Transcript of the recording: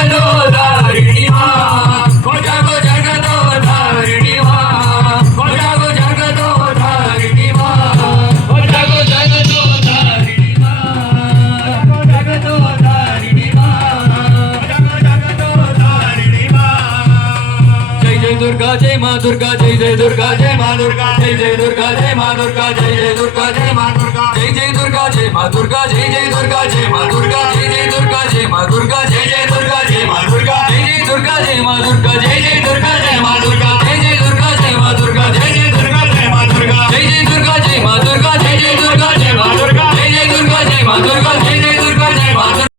जगदोधारिणी माँ हो जागो जगदोधारिणी माँ हो जागो जगदोधारिणी माँ हो जागो जगदोधारिणी माँ हो जगदोधारिणी माँ हो जगदोधारिणी माँ जय जय दुर्गा जय माँ दुर्गा जय जय दुर्गा जय माँ दुर्गा जय जय दुर्गा जय माँ दुर्गा जय जय दुर्गा जय माँ दुर्गा जय जय दुर्गा जय माँ दुर्गा जय जय दुर्गा जय माँ दुर्गा